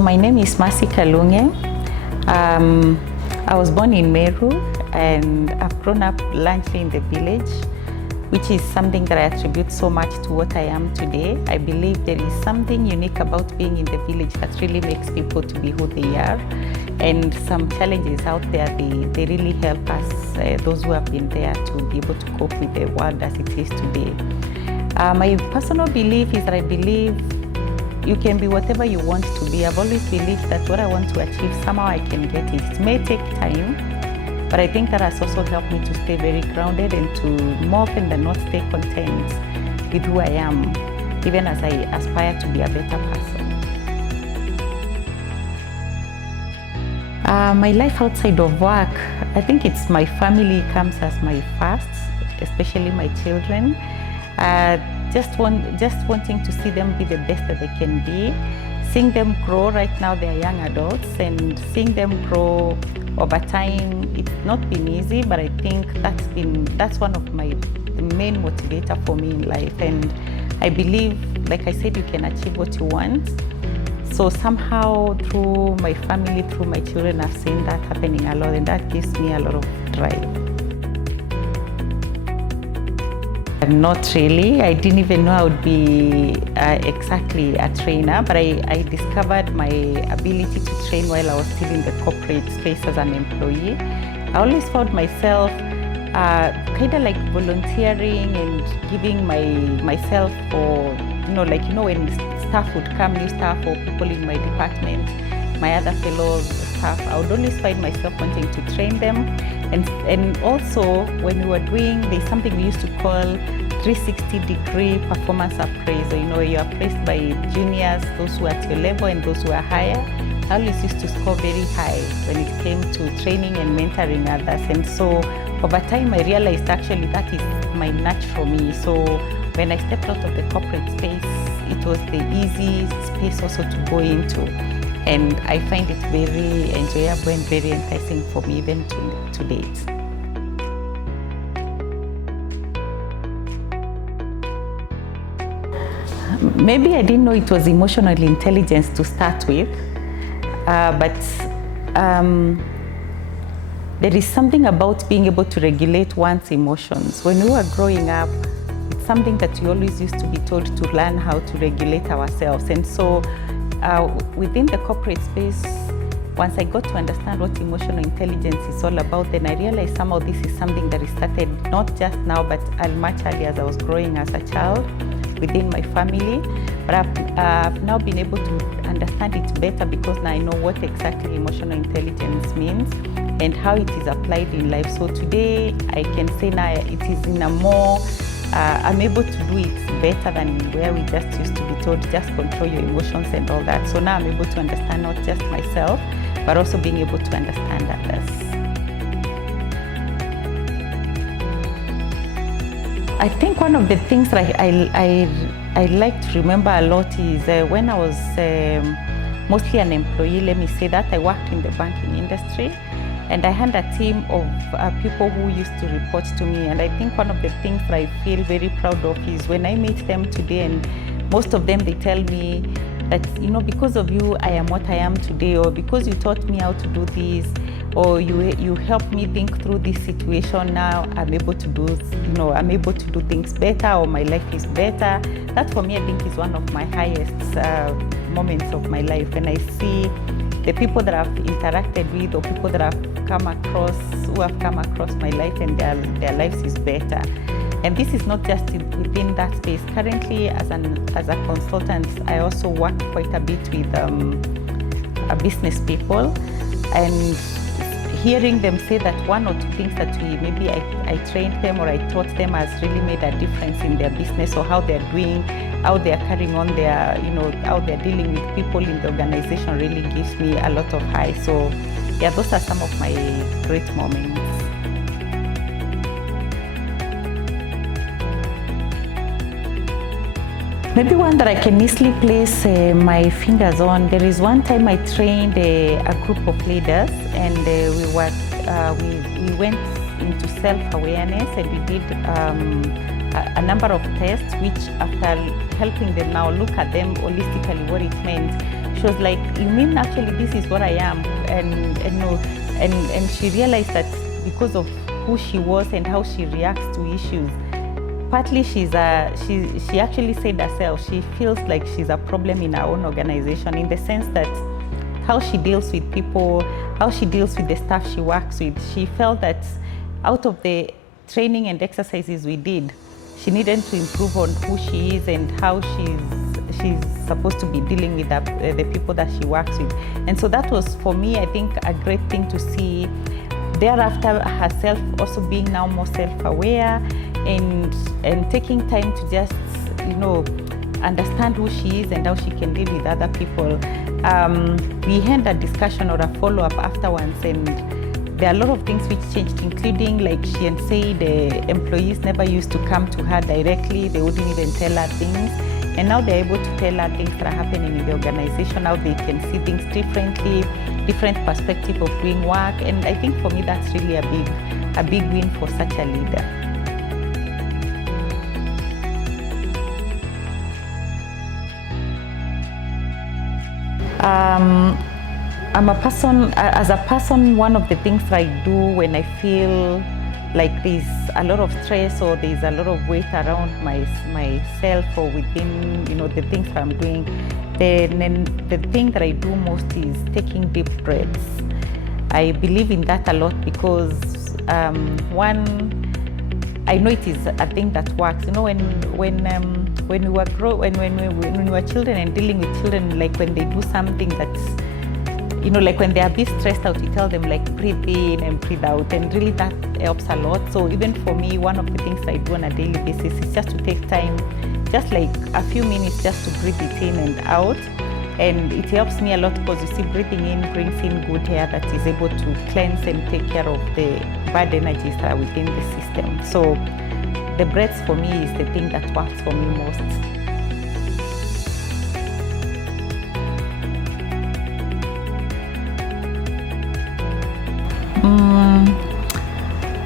My name is Kalunge. I was born in Meru and I've grown up largely in the village, which is something that I attribute so much to what I am today. I believe there is something unique about being in the village that really makes people to be who they are. And some challenges out there, they really help us, those who have been there, to be able to cope with the world as it is today. My personal belief is that I believe you can be whatever you want to be. I've always believed that what I want to achieve, somehow I can get it. It may take time, but I think that has also helped me to stay very grounded and to more often than not stay content with who I am, even as I aspire to be a better person. My life outside of work, I think it's my family comes as my first, especially my children. Just wanting to see them be the best that they can be, seeing them grow. Right now they are young adults, and seeing them grow over time, it's not been easy, but I think that's one of the main motivator for me in life. And I believe, like I said, you can achieve what you want. So somehow through my family, through my children, I've seen that happening a lot, and that gives me a lot of drive. Not really. I didn't even know I would be exactly a trainer, but I discovered my ability to train while I was still in the corporate space as an employee. I always found myself kind of like volunteering and giving myself for, when staff would come, new staff or people in my department, my other fellow staff, I would always find myself wanting to train them. And also when we were there's something we used to call 360-degree performance appraisal. You're appraised by juniors, those who are at your level and those who are higher. I always used to score very high when it came to training and mentoring others. And so over time I realized actually that is my natural me. So when I stepped out of the corporate space, it was the easy space also to go into. And I find it very enjoyable and very enticing for me even to date. Maybe I didn't know it was emotional intelligence to start with, but there is something about being able to regulate one's emotions. When we were growing up, it's something that we always used to be told to learn how to regulate ourselves. And so within the corporate space, once I got to understand what emotional intelligence is all about, then I realized somehow this is something that is started not just now, but much earlier as I was growing as a child within my family. But I've now been able to understand it better because now I know what exactly emotional intelligence means and how it is applied in life. So today I can say now it is in a more I'm able to do it better than where we just used to be told, just control your emotions and all that. So now I'm able to understand not just myself, but also being able to understand others. I think one of the things that I like to remember a lot is when I was mostly an employee, let me say that, I worked in the banking industry. And I had a team of people who used to report to me. And I think one of the things that I feel very proud of is when I meet them today, and most of them, they tell me that, because of you, I am what I am today, or because you taught me how to do this, or you helped me think through this situation. Now I'm able to do things better, or my life is better. That for me, I think is one of my highest moments of my life. When I see the people that I've interacted with, or people that who have come across my life, and their lives is better. And this is not just within that space. Currently, as a consultant, I also work quite a bit with business people, and hearing them say that one or two things that maybe I trained them or I taught them has really made a difference in their business, or how they're doing, how they're carrying on their, how they're dealing with people in the organization, really gives me a lot of high. So yeah, those are some of my great moments. Maybe one that I can easily place my fingers on. There is one time I trained a group of leaders, and we went into self-awareness, and we did a number of tests, which after helping them now look at them holistically, what it meant, She was like, you mean actually this is what I am? And she realized that because of who she was and how she reacts to issues, partly she actually said herself, she feels like she's a problem in her own organization, in the sense that how she deals with people, how she deals with the staff she works with. She felt that out of the training and exercises we did, she needed to improve on who she is and how she's supposed to be dealing with the people that she works with. And so that was, for me, I think, a great thing to see. Thereafter, herself also being now more self-aware and taking time to just, understand who she is and how she can deal with other people. We had a discussion or a follow-up afterwards, and there are a lot of things which changed, including, like she had said, the employees never used to come to her directly. They wouldn't even tell her things. And now they're able to tell her things that are happening in the organization, how they can see things differently, different perspective of doing work. And I think for me, that's really a big win for such a leader. I'm a person, as a person, one of the things I do when I feel like there's a lot of stress or there's a lot of weight around myself or within, the things I'm doing, then the thing that I do most is taking deep breaths. I believe in that a lot because one, I know it is a thing that works. When we were children and dealing with children, like when they do something that's, like when they are a bit stressed out, we tell them like breathe in and breathe out, and really that helps a lot. So even for me, one of the things I do on a daily basis is just to take time, just like a few minutes, just to breathe it in and out. And it helps me a lot because you see, breathing in brings in good air that is able to cleanse and take care of the bad energies that are within the system. So the breaths for me is the thing that works for me most.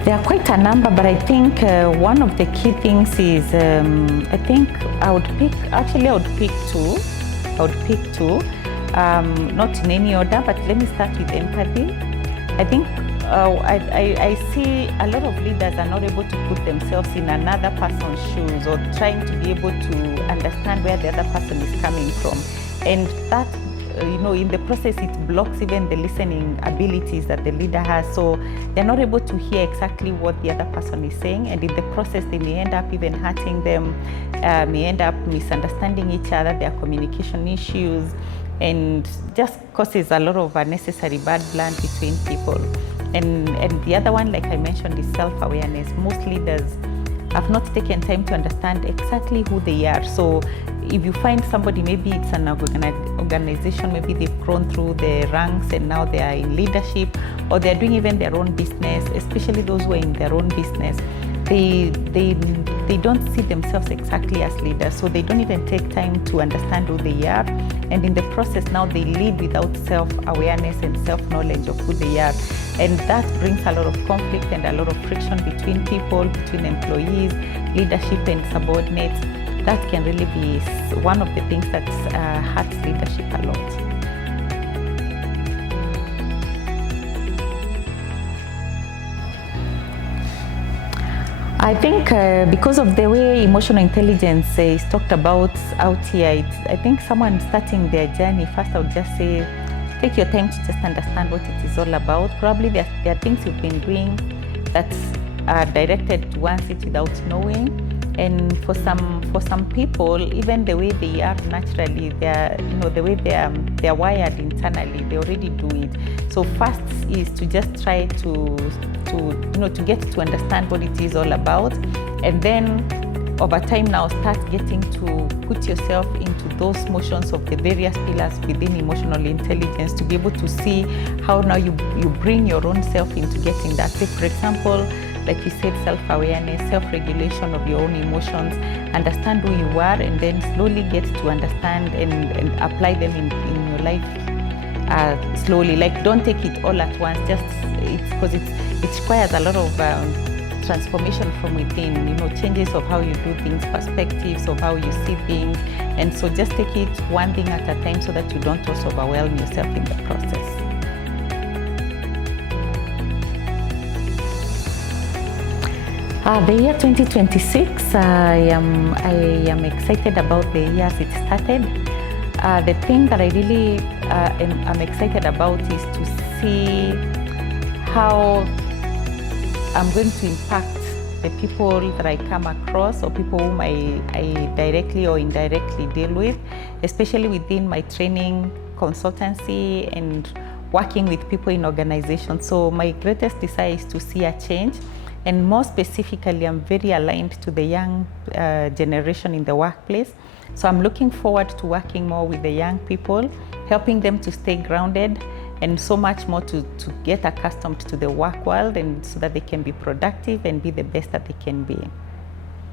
There are quite a number, but I think one of the key things is, I think I would pick two. Not in any order, but let me start with empathy. I think I see a lot of leaders are not able to put themselves in another person's shoes or trying to be able to understand where the other person is coming from. And that, in the process, it blocks even the listening abilities that the leader has. So they're not able to hear exactly what the other person is saying. And in the process, they may end up even hurting them, may end up misunderstanding each other, their communication issues, and just causes a lot of unnecessary bad blood between people. And the other one, like I mentioned, is self-awareness. Most leaders have not taken time to understand exactly who they are. So if you find somebody, maybe it's an organization, maybe they've grown through the ranks and now they are in leadership, or they're doing even their own business, especially those who are in their own business, they don't see themselves exactly as leaders. So they don't even take time to understand who they are. And in the process now they lead without self-awareness and self-knowledge of who they are. And that brings a lot of conflict and a lot of friction between people, between employees, leadership and subordinates. That can really be one of the things that hurts leadership a lot. I think because of the way emotional intelligence is talked about out here, I think someone starting their journey, first I would just say, take your time to just understand what it is all about. Probably there are things you've been doing that are directed towards it without knowing. And for some people, even the way they are naturally, the way they're wired internally, they already do it. So first is to just try to get to understand what it is all about, and then over time now start getting to put yourself into those motions of the various pillars within emotional intelligence to be able to see how now you bring your own self into getting that. Say, for example, like you said, self-awareness, self-regulation of your own emotions, understand who you are, and then slowly get to understand and apply them in your life slowly. Like, don't take it all at once, just because it requires a lot of transformation from within, changes of how you do things, perspectives of how you see things. And so just take it one thing at a time so that you don't also overwhelm yourself in the process. The year 2026, I am excited about the year as it started. The thing that I really am excited about is to see how I'm going to impact the people that I come across, or people whom I directly or indirectly deal with, especially within my training, consultancy, and working with people in organizations. So my greatest desire is to see a change. And more specifically, I'm very aligned to the young generation in the workplace. So I'm looking forward to working more with the young people, helping them to stay grounded, and so much more to get accustomed to the work world, and so that they can be productive and be the best that they can be.